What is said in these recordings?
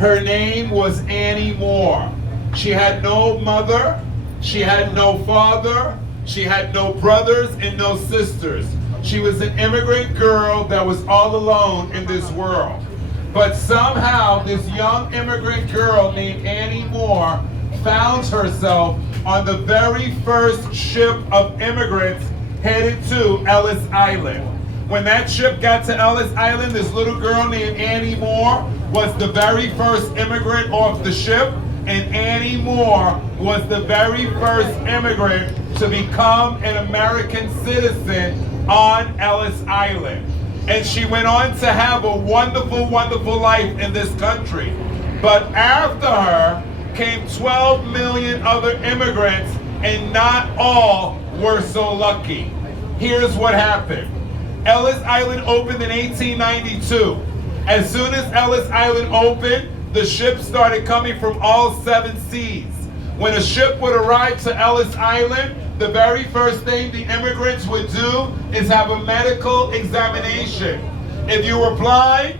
Her name was Annie Moore. She had no mother, she had no father, she had no brothers and no sisters. She was an immigrant girl that was all alone in this world. But somehow this young immigrant girl named Annie Moore found herself on the very first ship of immigrants headed to Ellis Island. When that ship got to Ellis Island, this little girl named Annie Moore was the very first immigrant off the ship, and Annie Moore was the very first immigrant to become an American citizen on Ellis Island. And she went on to have a wonderful, wonderful life in this country. But after her came 12 million other immigrants, and not all were so lucky. Here's what happened. Ellis Island opened in 1892. As soon as Ellis Island opened, the ships started coming from all 7 seas. When a ship would arrive to Ellis Island, the very first thing the immigrants would do is have a medical examination. If you were blind,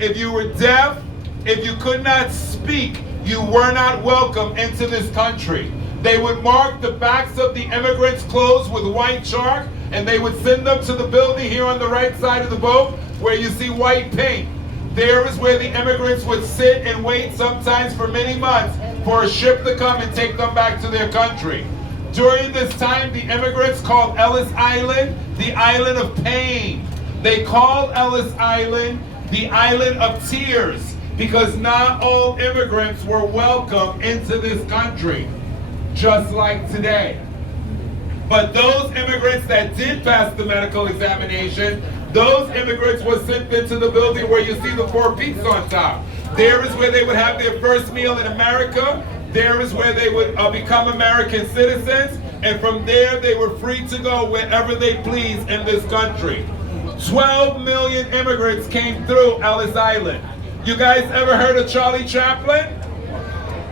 if you were deaf, if you could not speak, you were not welcome into this country. They would mark the backs of the immigrants' clothes with white chalk, and they would send them to the building here on the right side of the boat where you see white paint. There is where the immigrants would sit and wait, sometimes for many months, for a ship to come and take them back to their country. During this time, the immigrants called Ellis Island the Island of Pain. They called Ellis Island the Island of Tears, because not all immigrants were welcome into this country, just like today. But those immigrants that did pass the medical examination, those immigrants were sent into the building where you see the 4 peaks on top. There is where they would have their first meal in America. There is where they would become American citizens. And from there, they were free to go wherever they please in this country. 12 million immigrants came through Ellis Island. You guys ever heard of Charlie Chaplin?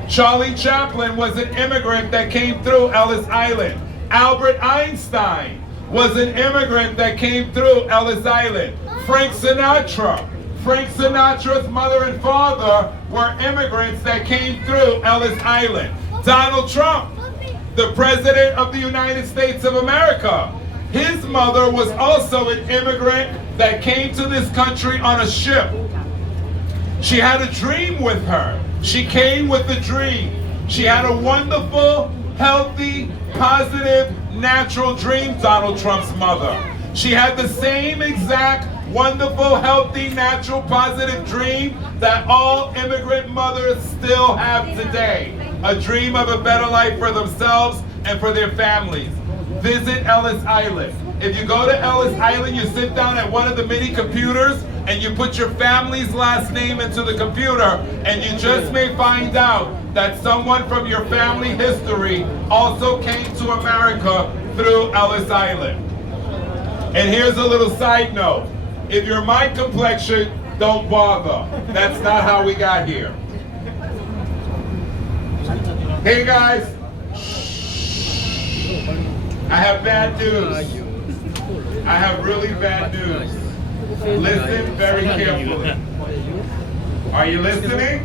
Charlie Chaplin was an immigrant that came through Ellis Island. Albert Einstein was an immigrant that came through Ellis Island. Frank Sinatra's mother and father were immigrants that came through Ellis Island. Donald Trump, the President of the United States of America, his mother was also an immigrant that came to this country on a ship. She had a dream with her. She came with a dream. She had a wonderful, healthy, positive, natural dream, Donald Trump's mother. She had the same exact wonderful, healthy, natural, positive dream that all immigrant mothers still have today. A dream of a better life for themselves and for their families. Visit Ellis Island. If you go to Ellis Island, you sit down at one of the mini computers and you put your family's last name into the computer, and you just may find out that someone from your family history also came to America through Ellis Island. And here's a little side note. If you're my complexion, don't bother. That's not how we got here. Hey guys, I have bad news. I have really bad news. Listen very carefully. Are you listening?